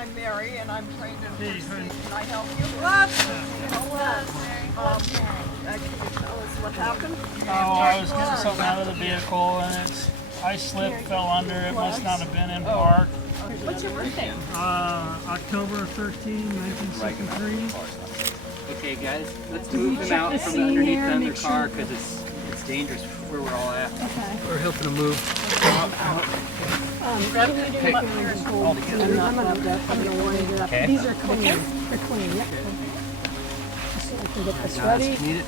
I'm Mary, and I'm trained in first aid. Can I help you? What? Can you tell us what happened? Oh, I was getting something out of the vehicle, and I slipped, fell under. It must not have been in park. What's your birthday? October 13, 1963. Okay, guys, let's move them out from underneath the other car because it's dangerous where we're all at. Okay. We're helping them move. Okay. These are clean. They're clean. Yep. So I can get this ready. Need it?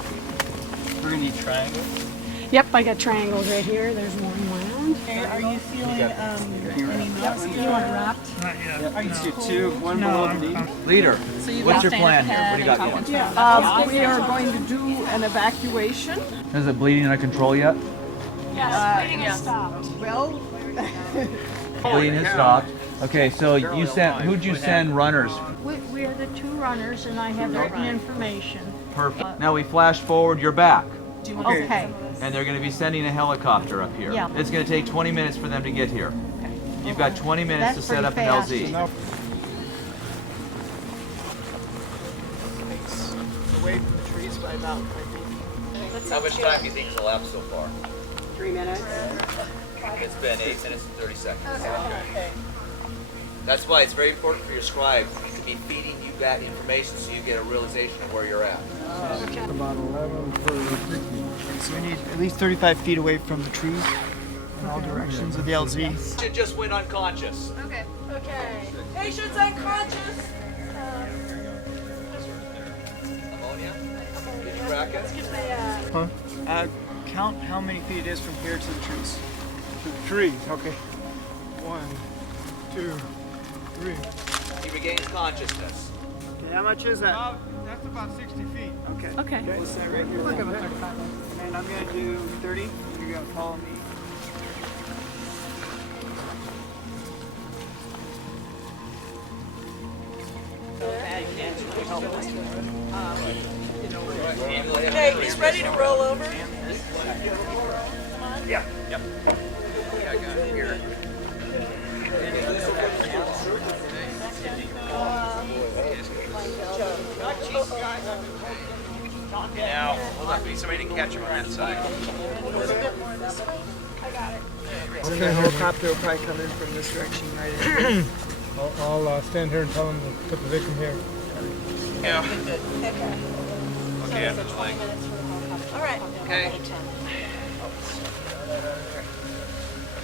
We're gonna need triangles. Yep, I got triangles right here. There's one round. Are you feeling any nausea? You want it wrapped? Not yet. Are you Two, one below the knee. Leader, what's your plan here? What do you got going? We are going to do an evacuation. Is it bleeding under control yet? Yes, bleeding has stopped. Well, Bleeding has stopped. Okay, so you sent, who'd you send runners? We are the two runners, and I have written information. Perfect. Now we flash forward, you're back. Okay. And they're going to be sending a helicopter up here. Yeah. It's going to take 20 minutes for them to get here. You've got 20 minutes to set up an LZ. away from the trees by about, How much time do you think has elapsed so far? 3 minutes. It's been 8 minutes and 30 seconds. Okay. That's why it's very important for your scribe to be feeding you that information so you get a realization of where you're at. About 11 for 60. So we need at least 35 feet away from the trees in all directions of the LZ. It just went unconscious. Okay. Patient's unconscious. Ammonia? Did you crack it? Count how many feet it is from here to the trees. To the trees, okay. 1, 2, 3. He regains consciousness. Okay, how much is that? That's about 60 feet. Okay. Okay. We'll set right here. And I'm going to do 30. You're going to follow me. Okay, he's ready to roll over. Yeah. Yep. Yeah, I got it here. Now, hold on, we need somebody to catch him on that side. And the helicopter will probably come in from this direction right in. I'll stand here and tell them to put the victim here. Yeah. Okay, after the leg. All right. Okay.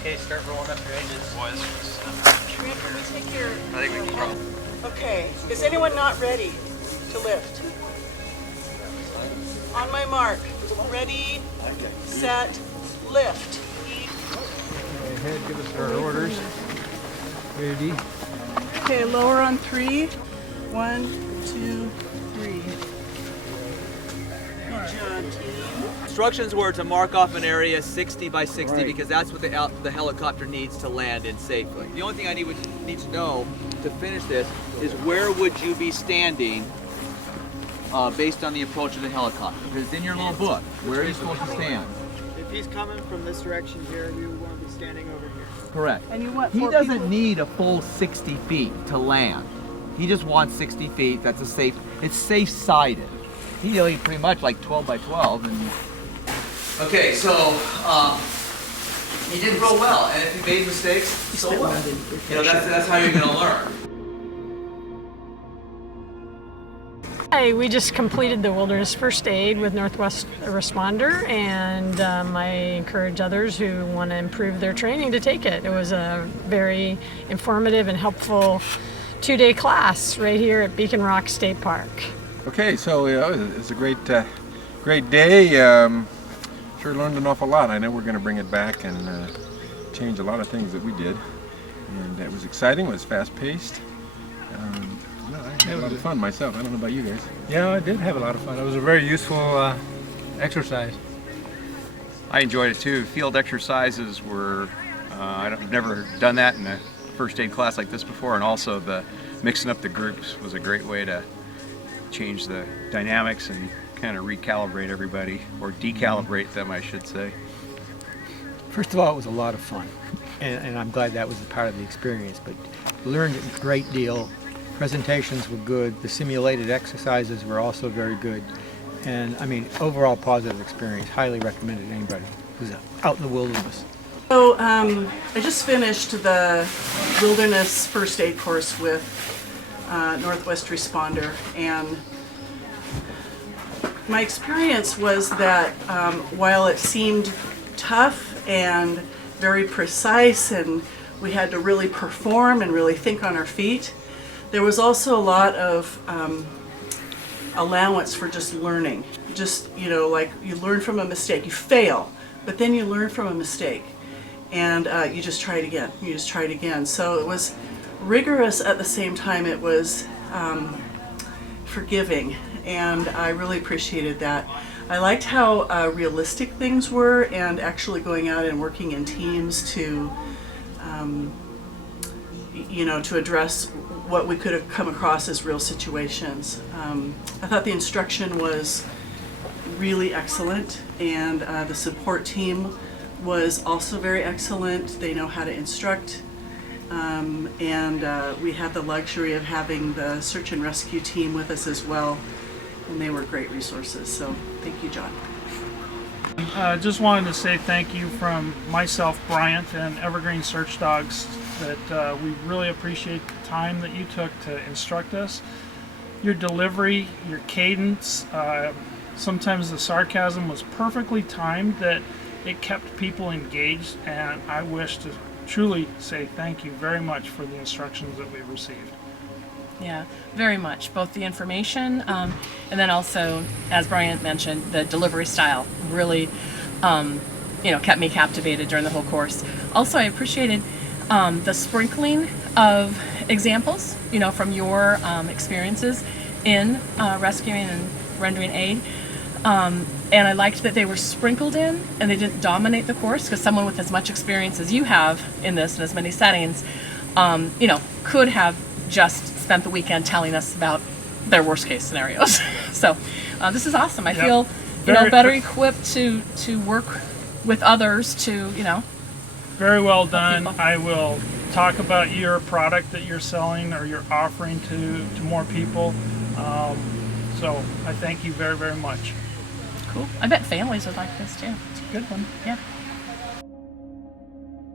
Okay, start rolling up your edges. Boys. Can we take your... I think we can roll. Okay, is anyone not ready to lift? On my mark, ready, set, lift. Ahead, give us our orders. Ready? Okay, lower on 3. 1, 2, 3. Good job, team. Instructions were to mark off an area 60 by 60 because that's what the helicopter needs to land in safely. The only thing I need to know to finish this is where would you be standing based on the approach of the helicopter? Because it's in your little book. Where are you supposed to stand? If he's coming from this direction here, we would want to be standing over here. Correct. And you want He 4 doesn't people? need a full 60 feet to land. He just wants 60 feet. That's a safe. It's safe-sided. He pretty much like 12 by 12. And okay, so he did real well, and if he made mistakes, so what? You know, that's how you're gonna learn. Hi, we just completed the wilderness first aid with NWResponder, and I encourage others who want to improve their training to take it. It was a very informative and helpful 2-day class right here at Beacon Rock State Park. Okay, so it's a great day. Sure learned an awful lot. I know we're going to bring it back and change a lot of things that we did. And it was exciting, it was fast-paced. I had a lot of fun myself. I don't know about you guys. Yeah, I did have a lot of fun. It was a very useful exercise. I enjoyed it too. Field exercises were, I've never done that in a first aid class like this before, and also the mixing up the groups was a great way to change the dynamics and kind of recalibrate everybody, or decalibrate them, I should say. First of all, it was a lot of fun, and I'm glad that was a part of the experience. But Learned a great deal. Presentations were good. The simulated exercises were also very good. And I mean, overall positive experience. Highly recommended to anybody who's out in the wilderness. So I just finished the wilderness first aid course with NWResponder, and my experience was that while it seemed tough and very precise and we had to really perform and really think on our feet, there was also a lot of allowance for just learning. Just, you know, like you learn from a mistake. You fail, but then you learn from a mistake. And you just try it again. You just try it again. So it was rigorous at the same time. It was forgiving, and I really appreciated that. I liked how realistic things were, and actually going out and working in teams to, you know, to address what we could have come across as real situations. I thought the instruction was really excellent, and the support team was also very excellent. They know how to instruct, and we had the luxury of having the search and rescue team with us as well, and they were great resources. So thank you, John. Just wanted to say thank you from myself, Bryant, and Evergreen Search Dogs, that we really appreciate the time that you took to instruct us. Your delivery, your cadence, sometimes the sarcasm was perfectly timed, that it kept people engaged, and I wish to truly say thank you very much for the instructions that we received. Yeah, very much. Both the information and then also, as Brian mentioned, the delivery style really, you know, kept me captivated during the whole course. Also, I appreciated the sprinkling of examples, you know, from your experiences in rescuing and rendering aid. And I liked that they were sprinkled in and they didn't dominate the course, because someone with as much experience as you have in this and as many settings, you know, could have just spent the weekend telling us about their worst case scenarios. So this is awesome. I feel, you know, better equipped to work with others to, you know. Very well done. I will talk about your product that you're selling or you're offering to more people. So I thank you very, very much. Cool. I bet families would like this too. It's a good one. Yeah.